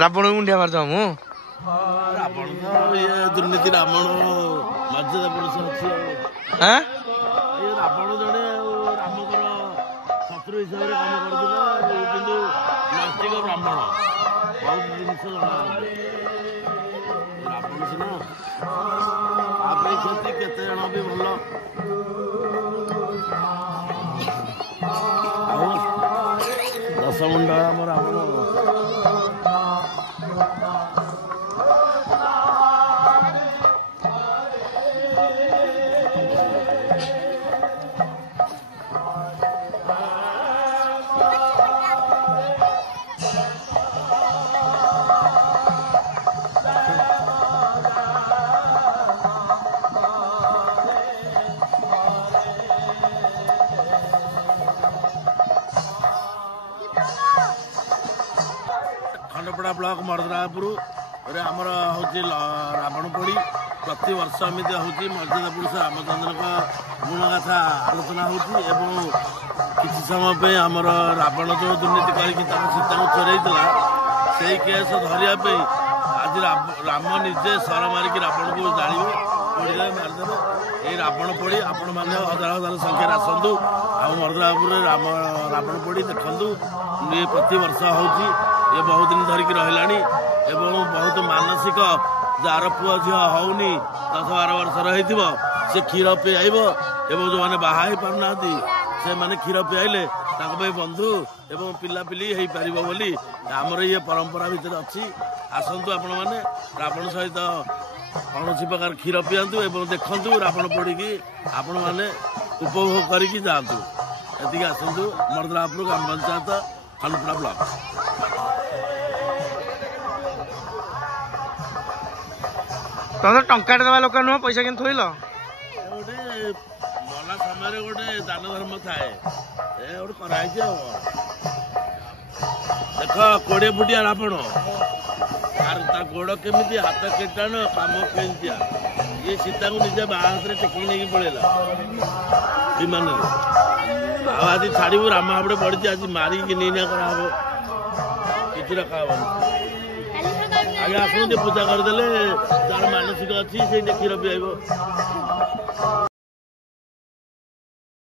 ରାବଣ ମୁଣ୍ଡିଆ ମାରିଛ ମୁଁ ରାବଣ ତ ଇଏ ଦୁର୍ନୀତି ରାବଣ ମର୍ଯ୍ୟାଦା ପୁରୁଷ ଅଛି ଆଁ ରାବଣ ଜଣେ ରାମଙ୍କର ଶତ୍ରୁ ହିସାବରେ କାମ କରୁଥିଲା କିନ୍ତୁ ନାସ୍ତିକ ବ୍ରାହ୍ମଣ ବହୁତ ଜିନିଷ ଜଣାନ୍ତି ରାବଣ ସିନା ତାପରେ କ୍ଷତି କେତେ ଜଣ ବି ଭଲ ଆଉ ଦଶମୁଣ୍ଡ ଆମ ରାବଣ खंडपड़ा ब्लॉक मर्दरापुर आमर हूँ रावण पोड़ी प्रति वर्ष एमती हूँ मर्यादा पुरुष रामचंद्र गुणगाथा आलोचना होती समय पे आमर रावण जो दुर्नीति करके सीता को चोरईला से केस धरने आज राम निजे सर मारिक रावण को जाड़े पोड़े मारिदेवे ये रावण पोड़ी आपण मैंने हजार हजार संख्यार आसतु मर्दरापुर रावण पोड़ी देखु ये प्रति वर्ष होती ये बहुत दिन धरिक रही बहुत मानसिक जार पुआ झी होनी 10-12 वर्ष रही से क्षीर पिआब एवं जो मैंने बाहा पारना से मैंने क्षीर पिआले बंधु एवं पिलापिली हो पार बोली आमर ये परंपरा भितर अच्छी आसतु आपण मैंने रावण सहित कौन प्रकार क्षीर पिंतु एवं देखु रावण पोड़ी की आपण मैंने उपभोग करके जातु ये आसतु मर्दरापुर ग्राम पंचायत खंडपड़ा ब्लॉक तुम टंका देवा लोक नुह पैसा के थोल गोटे मना समय गोटे दान धर्म थाए गोटे कराई देख 20 फुटिया रावण गोड़ केमी हाथ केटाण काम केमतिया ये सीता को निजे बाहात टेकिक नहीं पड़ेगा विमान आज छाड़ू राम आपड़े पड़ी आज मारिक नहीं कराब कि रखा आगे आसते पूजा करदे जार मानसिक अच्छी से क्षीर पिआब।